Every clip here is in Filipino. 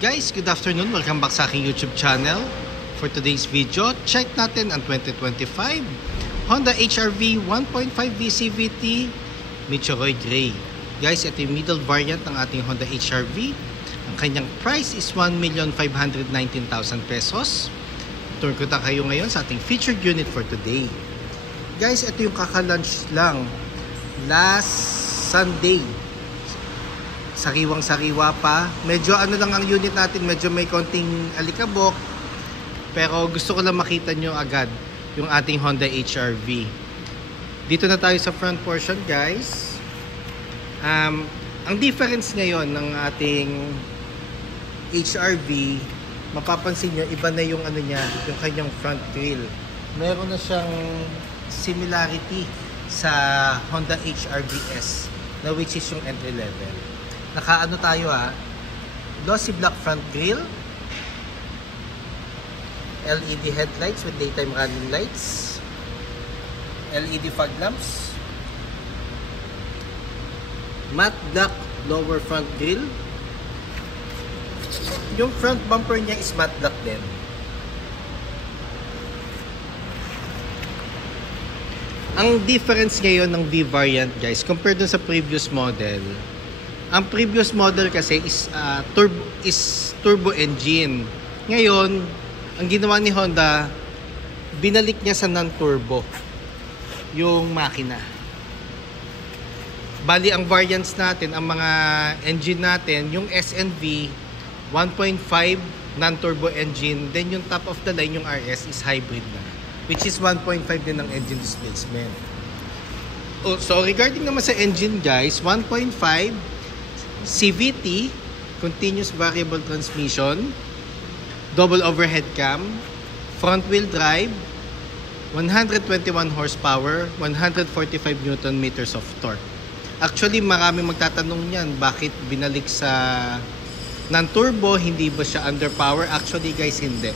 Guys, good afternoon. Welcome back sa aking YouTube channel. For today's video, check natin ang 2025 Honda HR-V 1.5V CVT Meteoroid Gray. Guys, ito yung middle variant ng ating Honda HR-V. Ang kanyang price is 1,519,000 pesos. Turn ko na kayo ngayon sa ating featured unit for today. Guys, ito yung kaka-launch lang last Sunday. Sariwang-sariwa pa. Medyo ano lang ang unit natin, medyo may konting alikabok. Pero gusto ko lang makita nyo agad yung ating Honda HR-V. Dito na tayo sa front portion, guys. Ang difference ngayon ng ating HR-V, mapapansin nyo, iba na yung ano niya, yung kanyang front grille. Meron na siyang similarity sa Honda HR-V S, na which is yung entry level. Nakaano tayo glossy black front grille, LED headlights with daytime running lights, LED fog lamps, matte black lower front grille. Yung front bumper niya is matte black din. Ang difference ngayon ng V variant, guys, compared dun sa previous model, ang previous model kasi is turbo engine. Ngayon, ang ginawa ni Honda, binalik niya sa non-turbo yung makina. Bali, ang variants natin, ang mga engine natin, yung SNV 1.5 non-turbo engine, then yung top of the line, yung RS, is hybrid na, which is 1.5 din ng engine displacement. So regarding naman sa engine, guys, 1.5 CVT, continuous variable transmission, double overhead cam, front wheel drive, 121 horsepower, 145 Newton meters of torque. Actually, maraming magtatanong niyan, bakit binalik sa non-turbo, hindi ba siya underpower? Actually, guys, hindi.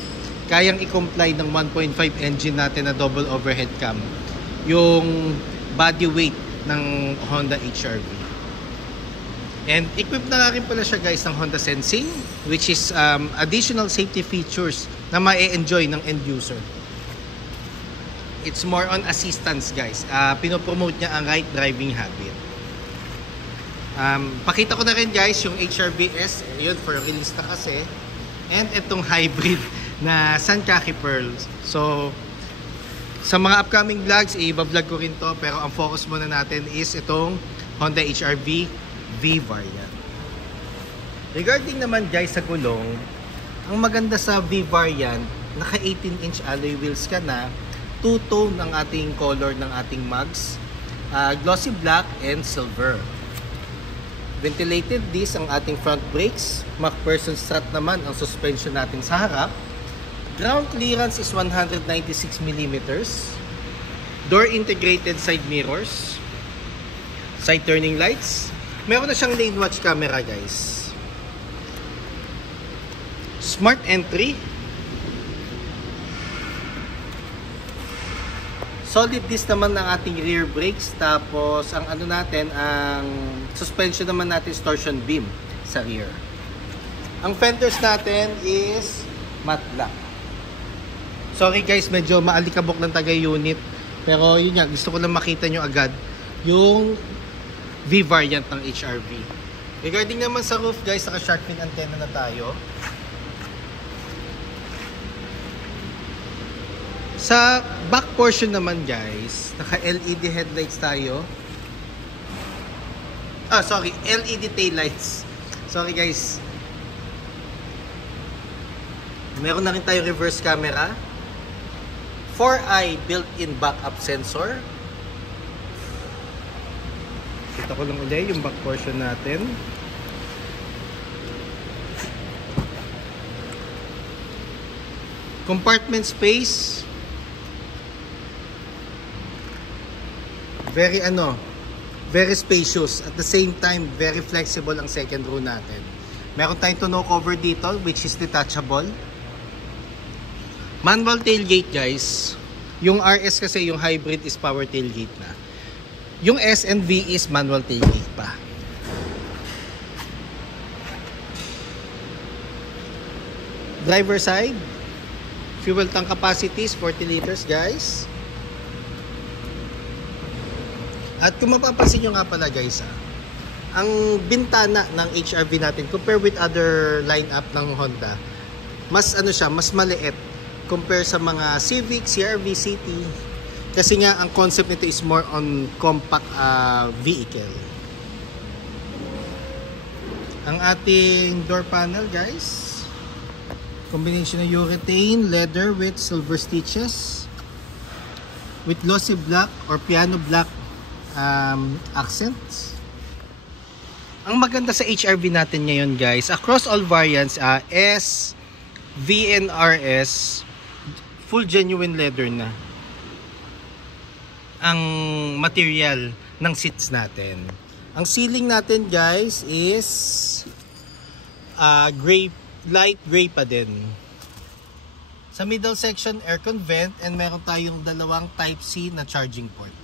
Kayang i-comply ng 1.5 engine natin na double overhead cam yung body weight ng Honda HR-V. And equipped na rin pala siya, guys, ng Honda Sensing, which is additional safety features na ma-enjoy ng end user. It's more on assistance, guys. Pinopromote niya ang right driving habit. Pakita ko na rin, guys, yung HR-V S. Yun, for release na kasi. And itong hybrid na Sankaki Pearl. So, sa mga upcoming vlogs, i-vlog ko rin to. Pero ang focus muna natin is itong Honda HR-V V variant. Regarding naman, guys, sa gulong, ang maganda sa V variant, naka 18-inch alloy wheels ka na, two-tone ang ating color ng ating mugs, glossy black and silver. Ventilated disc ang ating front brakes, MacPherson strut naman ang suspension natin sa harap. Ground clearance is 196mm. Door integrated side mirrors, side turning lights. Meron na siyang lane watch camera, guys. Smart entry. Solid disc naman ng ating rear brakes. Tapos ang ano natin, ang suspension naman natin, torsion beam sa rear. Ang fenders natin is matte black. Sorry, guys, medyo maalikabok ng taga-unit. Pero yun nga, gusto ko lang makita nyo agad yung V variant ng HR-V. Regarding naman sa roof, guys, naka shark fin antenna na tayo. Sa back portion naman, guys, naka LED headlights tayo. LED tail lights. Sorry, guys. Meron na rin tayo reverse camera. 4i built-in backup sensor. Kita ko lang ulit yung back portion natin. Compartment space. Very spacious. At the same time, very flexible ang second row natin. Meron tayong tonneau cover dito, which is detachable. Manual tailgate, guys. Yung RS kasi, yung hybrid, is power tailgate na. Yung SNV is manual tailgate pa. driver side, fuel tank capacity is 40 liters guys. At kung mapapansin nyo nga pala guys, ang bintana ng HR-V natin compare with other lineup ng Honda, mas ano siya, mas maliit compare sa mga Civic, CR-V, CT. Kasi nga ang concept nito is more on compact vehicle. Ang ating door panel guys, combination ng urethane leather with silver stitches with glossy black or piano black accents. Ang maganda sa HR-V natin ngayon guys, across all variants, S, V, and RS, full genuine leather na ang material ng seats natin. Ang ceiling natin guys is gray, light gray pa din. Sa middle section, aircon vent, and meron tayong dalawang Type-C na charging port.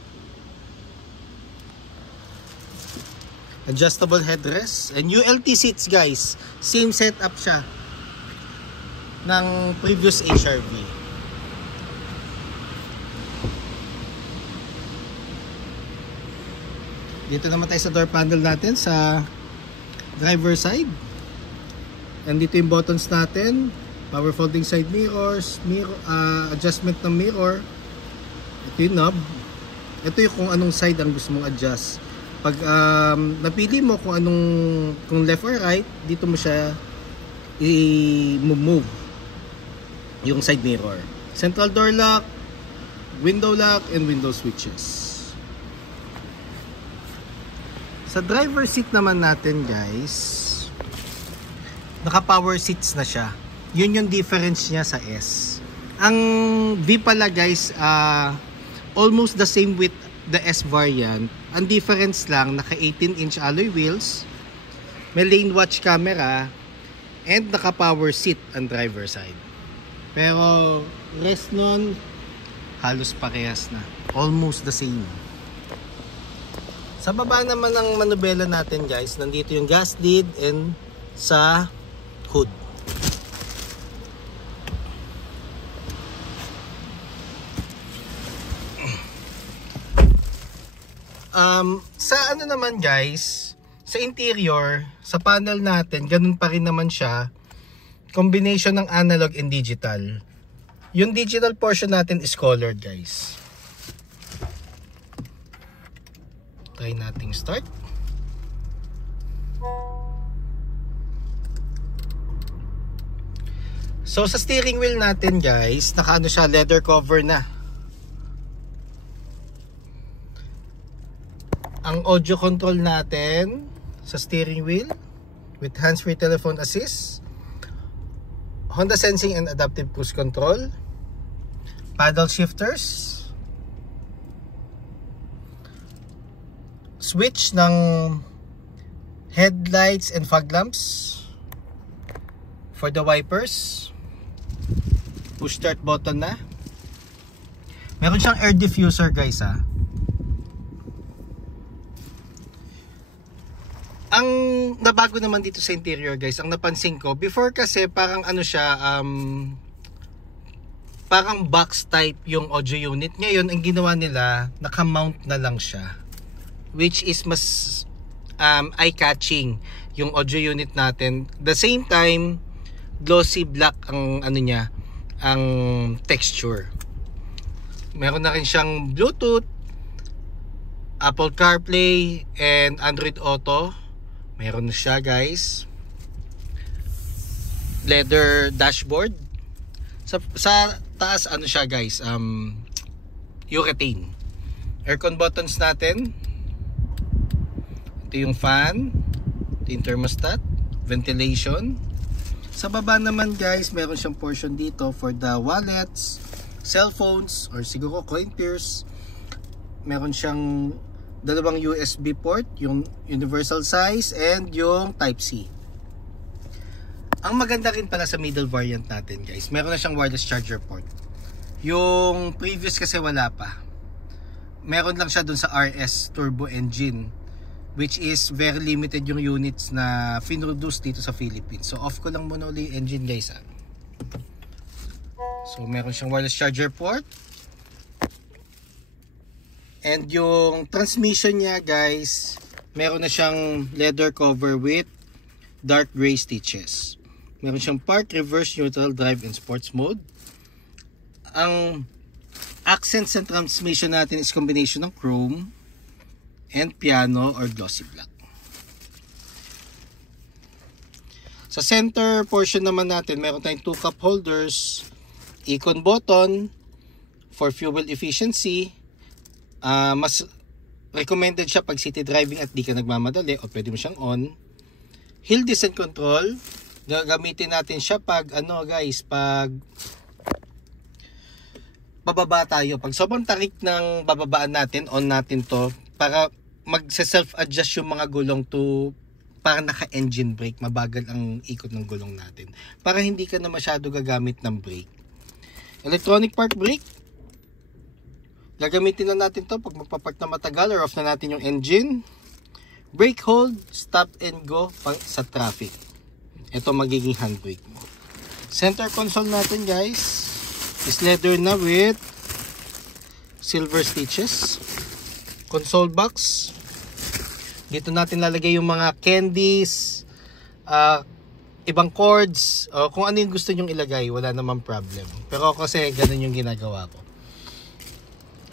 Adjustable headrest and ULT seats guys, same setup siya ng previous HR-V. Dito naman tayo sa door panel natin sa driver side, and dito yung buttons natin, power folding side mirrors, adjustment ng mirror. Ito yung knob, ito yung kung anong side ang gusto mong adjust. Pag napili mo kung left or right, dito mo siya i-move yung side mirror. Central door lock, window lock, and window switches. Sa driver seat naman natin guys, naka power seats na siya. Yun yung difference niya sa S. Ang V pala guys, almost the same with the S variant. Ang difference lang, naka 18-inch alloy wheels, may lane watch camera, and naka power seat ang driver side. Pero rest nun, halos parehas na, almost the same. Sa baba naman ng manubela natin guys, nandito yung gas lid and sa hood. Sa ano naman guys, sa interior, sa panel natin, ganun pa rin naman siya. Combination ng analog and digital. Yung digital portion natin is colored guys. Try nating start. So sa steering wheel natin guys, nakaano siya, leather cover na. Ang audio control natin sa steering wheel with hands-free telephone assist, Honda Sensing and Adaptive Cruise Control, paddle shifters, switch ng headlights and fog lamps for the wipers, push start button na. Meron siyang air diffuser guys ha. Ang nabago naman dito sa interior guys, ang napansin ko, before kasi parang ano siya, parang box type yung audio unit. Ngayon ang ginawa nila, naka-mount na lang siya, which is mas eye-catching yung audio unit natin. The same time, glossy black ang ano niya, ang texture. Meron na rin siyang Bluetooth, Apple CarPlay, and Android Auto. Meron na siya guys. Leather dashboard. Sa taas ano siya guys, urethane. Aircon buttons natin. Ito yung fan, ito yung thermostat, ventilation. Sa baba naman guys, meron siyang portion dito for the wallets, cellphones, or siguro coin purse. Meron siyang dalawang USB port, yung universal size and yung Type-C. Ang maganda rin pala sa middle variant natin guys, meron na siyang wireless charger port. Yung previous kasi wala pa. Meron lang siya dun sa RS turbo engine, which is very limited yung units na finroduce dito sa Philippines. So off ko lang muna ulit engine guys ha. So meron siyang wireless charger port. And yung transmission niya guys, meron na siyang leather cover with dark gray stitches. Meron siyang park, reverse, neutral, drive, and sports mode. Ang accents and transmission natin is combination ng chrome and piano or glossy black. Sa center portion naman natin, meron tayong 2 cup holders, icon button for fuel efficiency. Mas recommended siya pag city driving at di ka nagmamadali o pwede mo siyang on. Hill descent control, gagamitin natin siya pag pag bababa tayo. Pag sobrang tarik ng bababaan natin, on natin to para mag-self-adjust yung mga gulong to para naka-engine brake, mabagal ang ikot ng gulong natin. Para hindi ka na masyado gagamit ng brake. Electronic park brake. Gagamitin na natin to pag magpapark na matagal or off na natin yung engine. Brake hold, stop and go sa traffic. Ito magiging handbrake mo. Center console natin guys is leather na with silver stitches. Console box. Dito natin lalagay yung mga candies, ibang cords, kung ano yung gusto nyong ilagay, wala namang problem. Pero kasi ganun yung ginagawa ko.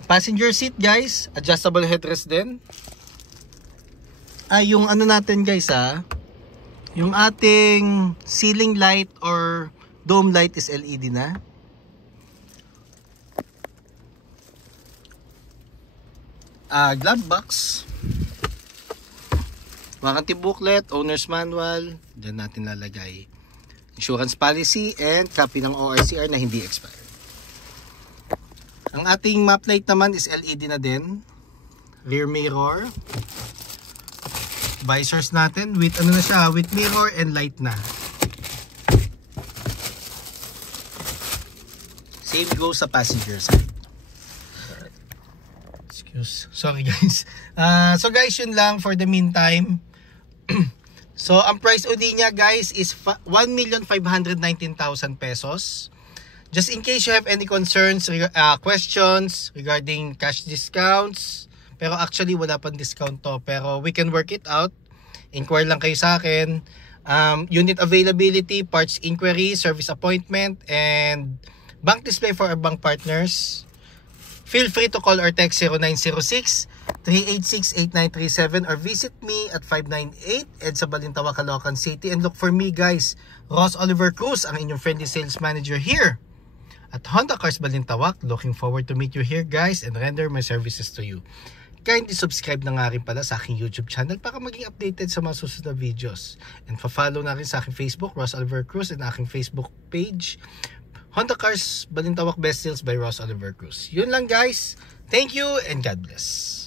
Passenger seat guys, adjustable headrest din. Yung natin guys yung ating ceiling light or dome light is LED na. Glove box. Warranty booklet, owner's manual, dyan natin lalagay insurance policy and copy ng ORCR na hindi expired. Ang ating map light naman is LED na din. Rear mirror. Visors natin with with mirror and light na. Same goes sa passenger side. Sorry guys. So guys, yun lang for the meantime. So ang price uli niya guys is 1,519,000 pesos. Just in case you have any concerns, questions regarding cash discounts, pero actually wala pang discount to, pero we can work it out. Inquire lang kayo sa akin. Unit availability, parts inquiry, service appointment, and bank display for our bank partners. Feel free to call or text 0906-386-8937 or visit me at 598 EDSA Balintawak, Caloocan City, and look for me guys, Ross Oliver Cruz, ang inyong friendly sales manager here at Honda Cars Balintawak. Looking forward to meet you here guys and render my services to you. Kindly subscribe na nga rin pala sa aking YouTube channel para maging updated sa mga susunod na videos. And pa-follow na rin sa aking Facebook, Ross Oliver Cruz, and aking Facebook page, Honda Cars Balintawak Best Sales by Ross Oliver Cruz. Yun lang guys. Thank you and God bless.